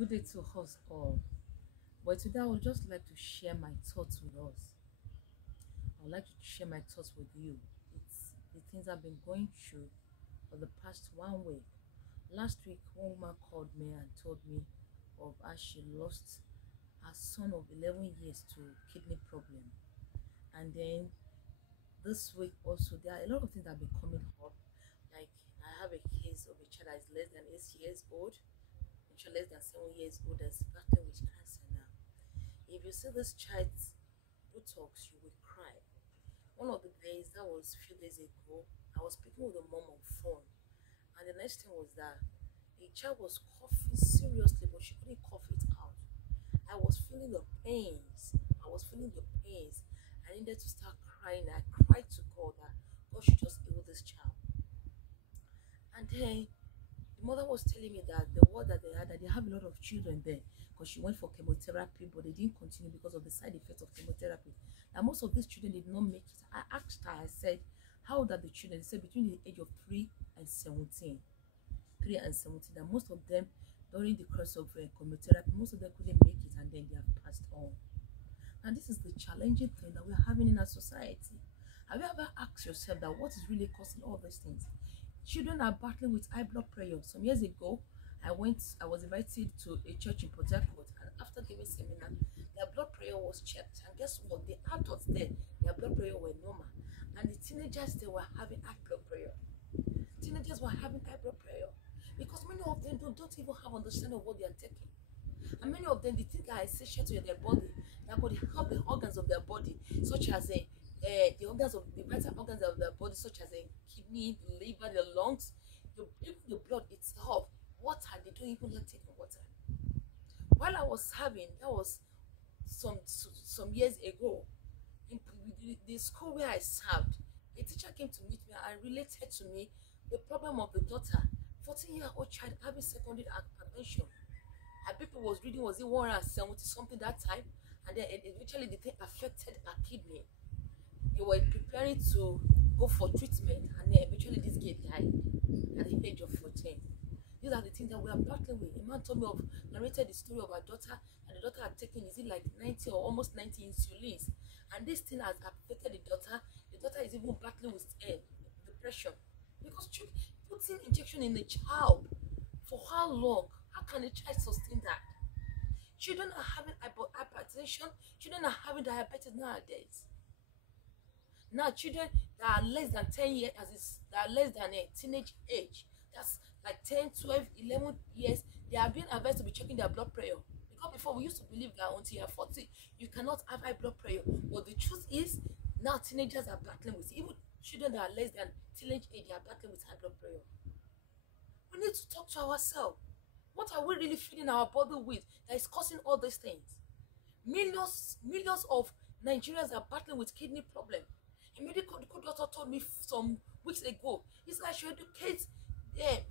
Good day to us all. But today I would just like to share my thoughts with us. I would like to share my thoughts with you. It's the things I've been going through for the past 1 week. Last week, one woman called me and told me of how she lost her son of 11 years to kidney problem. And then this week also, there are a lot of things that have been coming up. Like I have a case of a child that is less than 8 years old, a child less than 7 years old that's battling with cancer now. If you see this child's buttocks, you will cry. One of the days, that was a few days ago, I was speaking with the mom on phone, and the next thing was that the child was coughing seriously, but she couldn't cough it out. I was feeling the pains. I was feeling the pains. I needed to start crying. I cried to God that God should just heal this child. And then the mother was telling me that the word that they had, that they have a lot of children there because she went for chemotherapy, but they didn't continue because of the side effects of chemotherapy. Now, most of these children did not make it. I asked her, I said, how old are the children? They said between the age of 3 and 17. 3 and 17. And most of them, during the course of chemotherapy, most of them couldn't make it and then they have passed on. And this is the challenging thing that we're having in our society. Have you ever asked yourself that what is really causing all these things? Children are battling with high blood pressure. Some years ago, I was invited to a church in Port Harcourt, and after giving seminar, their blood pressure was checked. And guess what? The adults there, their blood pressure were normal. And the teenagers, they were having high blood pressure. Teenagers were having high blood pressure because many of them don't even have understanding of what they are taking. And many of them, the things that are essential to their body, that could help the organs of their body, such as the organs of the vital organs of their body, such as a kidney, the liver, the lungs, even the blood itself. Water, they don't even like taking water. While I was having, that was some years ago, in the school where I served, a teacher came to meet me and related to me the problem of the daughter, 14-year-old child having secondary hypertension. Her people was reading, was it 170 something that time, and then eventually the thing affected her kidney. They were preparing to go for treatment, and then eventually this girl died at the age of 14. These are the things that we are battling with. A man told me of narrated the story of her daughter, and the daughter had taken, is it like 90 or almost 90 insulins, and this thing has affected the daughter. The daughter is even battling with depression because putting injection in the child for how long? How can a child sustain that? Children are having hypertension. Children are having diabetes nowadays. Now, children that are less than 10 years, that are less than a teenage age, that's like 10, 12, 11 years, they are being advised to be checking their blood pressure. Because before we used to believe that until you're 40, you cannot have high blood pressure. But the truth is, now teenagers are battling with it. Even children that are less than teenage age, they are battling with high blood pressure. We need to talk to ourselves. What are we really feeding our body with that is causing all these things? Millions of Nigerians are battling with kidney problem. A medical doctor told me some weeks ago, it's like I should educate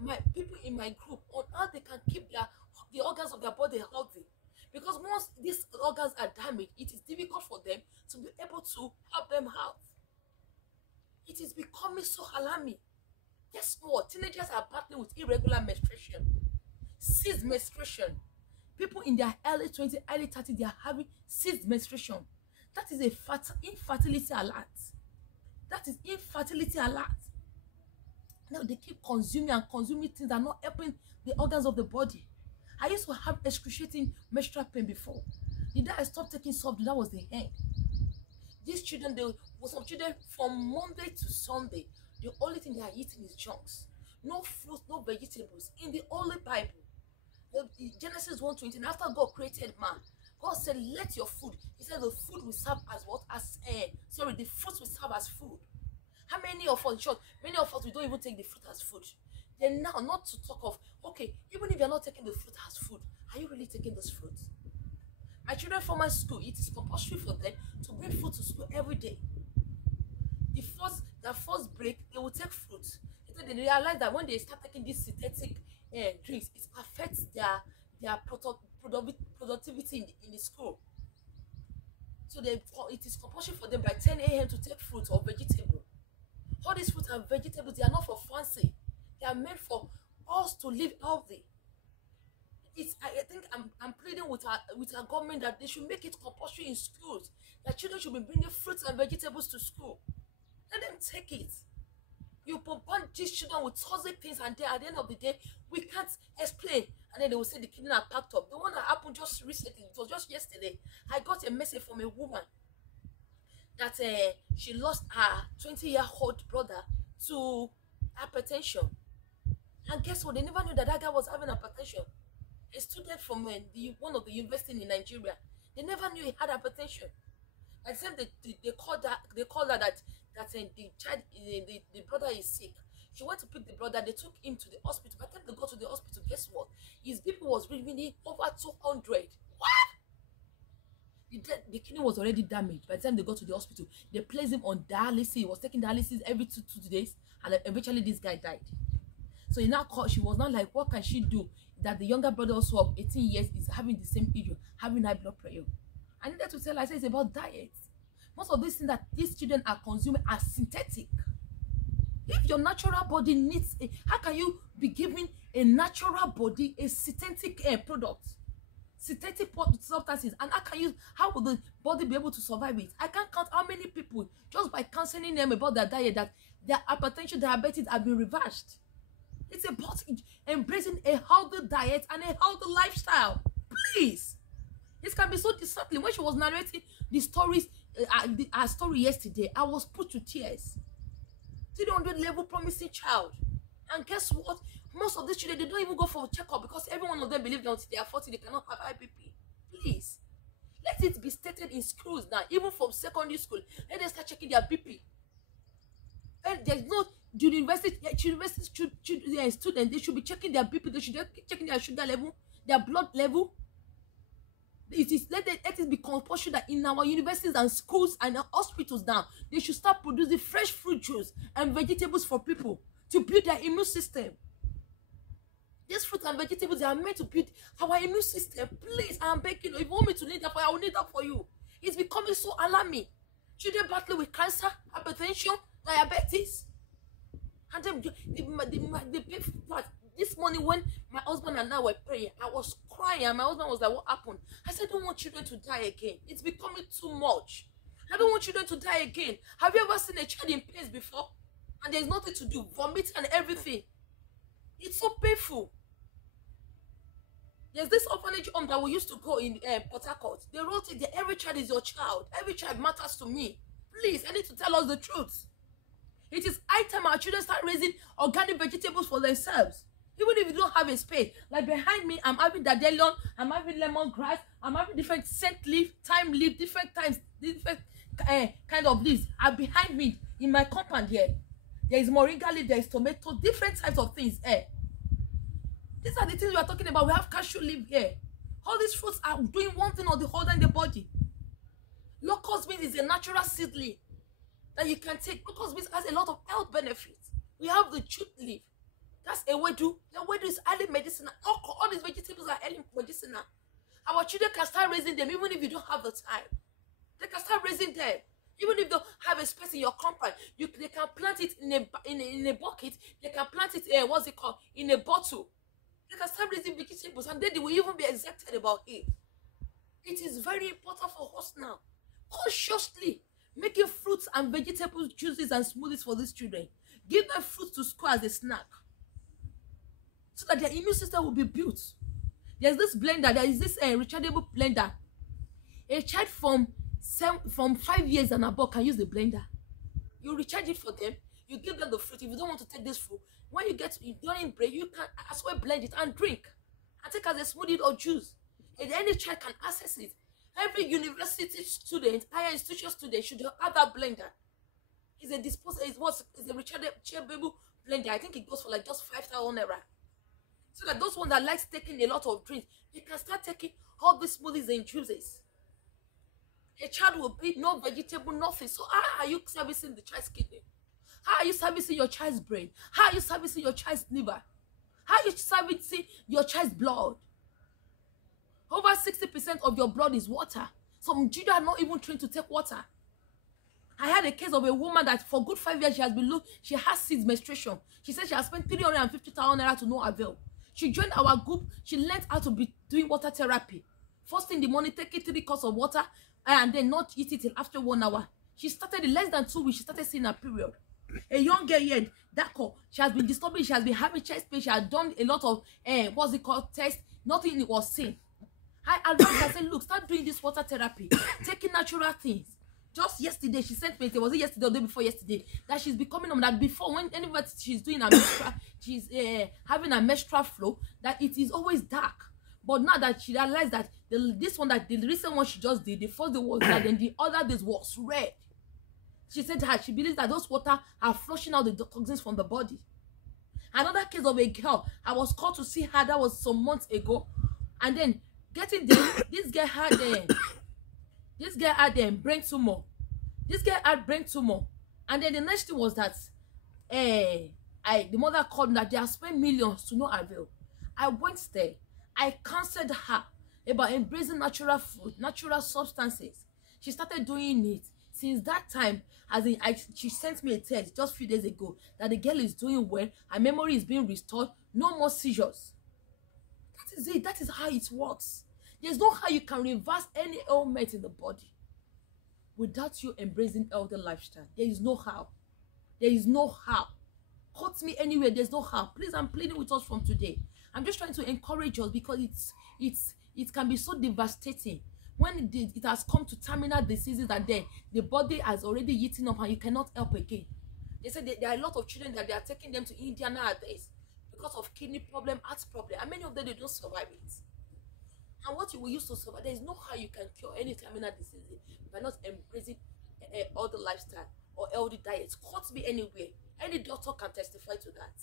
my people in my group on how they can keep the organs of their body healthy. Because once these organs are damaged, it is difficult for them to be able to help them out. It is becoming so alarming. Guess what? Teenagers are battling with irregular menstruation, ceased menstruation. People in their early 20s, early 30s, they are having ceased menstruation. That is a infertility alert. That is infertility alert. Now they keep consuming and consuming things that are not helping the organs of the body. I used to have excruciating menstrual pain before. The day I stopped taking something, that was the end. These children, some children from Monday to Sunday, the only thing they are eating is junks. No fruits, no vegetables. In the Holy Bible, Genesis 1:20, and after God created man, God said, let your food. He said the food will serve as what? The fruits will serve as food. How many of us, in short, many of us, we don't even take the fruit as food. Then now, not to talk of, okay, even if you're not taking the fruit as food, are you really taking this fruit? My children from my school, it is compulsory for them to bring food to school every day. The first break, they will take fruit. They realize that when they start taking these synthetic drinks, it affects their productivity in the school. So it is compulsory for them by 10 a.m. to take fruit or vegetable. All these fruits and vegetables, they are not for fancy. They are meant for us to live healthy. I think pleading with our government that they should make it compulsory in schools, that children should be bringing fruits and vegetables to school. Let them take it. You bombard these children with toxic things, and then at the end of the day, we can't explain. And then they will say the kidney are packed up. The one that happened just recently, it was just yesterday. I got a message from a woman that she lost her 20-year-old brother to hypertension. And guess what? They never knew that guy was having hypertension. A student from one of the universities in Nigeria. They never knew he had hypertension. By the time they called her that the child, the brother is sick. She went to pick the brother. They took him to the hospital. By the time they got to the hospital, guess what? His BP was really over 200. What? The kidney was already damaged. By the time they got to the hospital, they placed him on dialysis. He was taking dialysis every two days, and eventually this guy died. So he now called. She was not like, what can she do? That the younger brother also of 18 years is having the same issue, having high blood pressure. I needed to tell her, I said, it's about diet. Most of these things that these children are consuming are synthetic. If your natural body needs how can you be giving a natural body a synthetic product, synthetic substances, and how will the body be able to survive it? I can't count how many people just by counseling them about their diet that their hypertension, diabetes have been reversed. It's about embracing a healthy diet and a healthy lifestyle. Please. This can be so disheartening. When she was narrating the stories, our story yesterday, I was put to tears. 300 level promising child. And guess what? Most of these children, they don't even go for a checkup because every one of them believe that until they are 40, they cannot have IBP. Please. Let it be stated in schools now, even from secondary school. Let them start checking their BP. And there's no university students, they should be checking their BP, they should be checking their sugar level, their blood level. Let it be compulsory that in our universities and schools and hospitals now, they should start producing fresh fruit juice and vegetables for people to build their immune system. These fruits and vegetables, they are meant to build our immune system. Please, I am begging you. If you want me to need that for you, I will need that for you. It's becoming so alarming. Children battling with cancer, hypertension, diabetes. And then the painful part, this morning when my husband and I were praying, I was crying, and my husband was like, what happened? I said, I don't want children to die again. It's becoming too much. I don't want children to die again. Have you ever seen a child in pain before? And there's nothing to do, vomit and everything. It's so painful. There's this orphanage home that we used to go in Port Harcourt. They wrote it that every child is your child. Every child matters to me. Please, I need to tell us the truth. It is high time our children start raising organic vegetables for themselves. Even if you don't have a space. Like behind me, I'm having dandelion, I'm having lemongrass, I'm having different scent leaf, thyme leaf, different kind of leaves are behind me in my compound here. There is moringa leaf, there is tomato, different types of things here. These are the things we are talking about. We have cashew leaf here. All these fruits are doing one thing or the other in the body. Locust bean is a natural seedling that you can take. Locust beans has a lot of health benefits. We have the jute leaf. That's a wedu. The wedu is highly medicinal. All these vegetables are highly medicinal. Our children can start raising them even if you don't have the time. They can start raising them. Even if you don't have a space in your compound, they can plant it in a bucket. They can plant it in a bottle. They can start raising vegetables, and then they will even be excited about it. It is very important for us now. Consciously making fruits and vegetables, juices and smoothies for these children. Give them fruits to school as a snack, so that their immune system will be built. There's this blender. There is this rechargeable blender. A child from 5 years and above can use the blender. You recharge it for them. You give them the fruit. If you don't want to take this fruit, when you get during break, you can as well blend it and drink, and take as a smoothie or juice. And any child can access it. Every university student, higher institution student should have that blender. It's a disposable. It's a rechargeable blender. I think it goes for like just 5,000 naira. So that those ones that like taking a lot of drinks, they can start taking all these smoothies and juices. A child will eat no vegetable, nothing. So how are you servicing the child's kidney? How are you servicing your child's brain? How are you servicing your child's liver? How are you servicing your child's blood? Over 60% of your blood is water. Some children are not even trained to take water. I had a case of a woman that for good 5 years she has seeds menstruation. She said she has spent 350,000 naira to no avail. She joined our group. She learned how to be doing water therapy. First thing in the morning, taking 3 cups of water and then not eat it till after 1 hour. She started in less than 2 weeks. She started seeing her period. A young girl here, Dako, she has been disturbing. She has been having chest pain. She has done a lot of what's it called, tests. Nothing was seen. I advised her, I said, look, start doing this water therapy, taking natural things. Just yesterday, she sent me, was it yesterday or the day before yesterday, that she's becoming on that before when anybody she's doing a menstrual, she's having a menstrual flow, that it is always dark. But now that she realized that this one, that the recent one she just did, the first day was that, then the other days was red. She said that she believes that those water are flushing out the toxins from the body. Another case of a girl, I was called to see her, that was some months ago, and then getting there, this girl had brain tumor. This girl had brain tumor, and then the next thing was that the mother called me that they have spent millions to no avail. I went there. I counseled her about embracing natural food, natural substances. She started doing it. Since that time, she sent me a text just a few days ago that the girl is doing well, her memory is being restored, no more seizures. That is it. That is how it works. There's no how you can reverse any ailment in the body without you embracing healthy lifestyle. There is no how. There is no how. Cut me anywhere. There's no how. Please, I'm pleading with us from today. I'm just trying to encourage us, because it can be so devastating when it has come to terminal diseases, that then the body has already eaten up and you cannot help again. They said there are a lot of children that they are taking them to India nowadays because of kidney problem, heart problem, and many of them, they don't survive it. And what you will use to survive, there is no how you can cure any terminal disease by not embracing healthy lifestyle or healthy diet. Cut me anywhere. Any doctor can testify to that.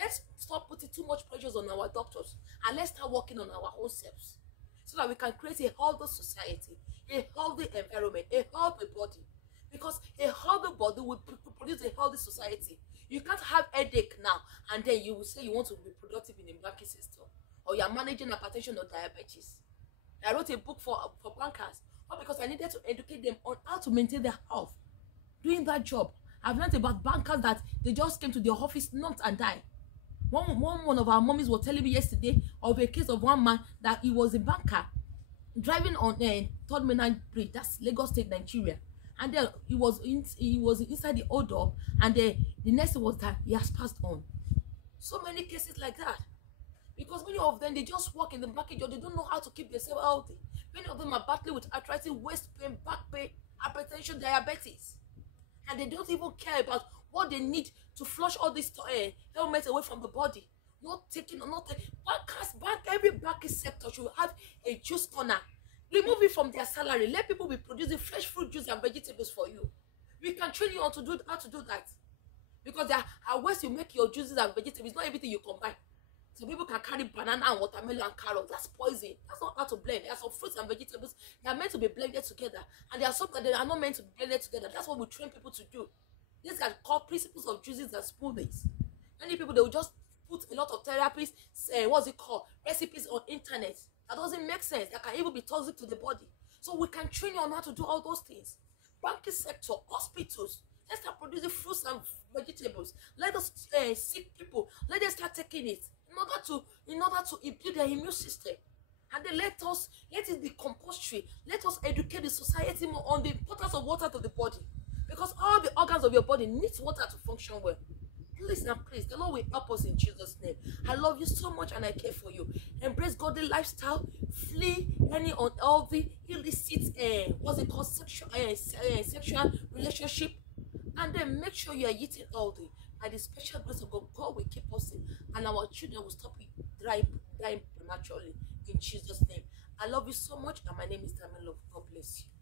Let's stop putting too much pressures on our doctors, and let's start working on our own selves, so that we can create a healthy society, a healthy environment, a healthy body. Because a healthy body will produce a healthy society. You can't have headache now and then you will say you want to be productive in the banking system, or you are managing hypertension or diabetes. I wrote a book for bankers, not because I needed to educate them on how to maintain their health. Doing that job, I've learned about bankers that they just came to their office, knocked and died. One of our mommies was telling me yesterday of a case of one man that he was a banker driving on Third Mainland Bridge, that's Lagos State, Nigeria, and then he was inside the odor, and the next thing was that he has passed on. So many cases like that, because many of them, they just work in the market job, they don't know how to keep themselves healthy. Many of them are battling with arthritis, waist pain, back pain, hypertension, diabetes, and they don't even care about what they need to flush all these ailments away from the body. Every banking sector should have a juice corner. Remove it from their salary. Let people be producing fresh fruit juice and vegetables for you. We can train you on how to do that. Because there are ways you make your juices and vegetables. Not everything you combine. Some people can carry banana and watermelon and carrot. That's poison. That's not how to blend. There are some fruits and vegetables that are meant to be blended together, and there are some that they are not meant to be blended together. That's what we train people to do. These are called principles of juices and smoothies. Many people, they will just put a lot of therapies, recipes on internet. That doesn't make sense. That can even be toxic to the body. So we can train you on how to do all those things. Banking sector, hospitals, let's start producing fruits and vegetables. Let us sick people, let them start taking it in order to improve their immune system. And then let it be compulsory. Let us educate the society more on the importance of water to the body. Because all the organs of your body need water to function well. Please and please, the Lord will help us in Jesus' name. I love you so much and I care for you. Embrace godly lifestyle. Flee any unhealthy, illicit, sexual relationship. And then make sure you are eating healthy. By the special grace of God, God will keep us in, and our children will stop dying prematurely. In Jesus' name. I love you so much, and my name is Tamil Love. God bless you.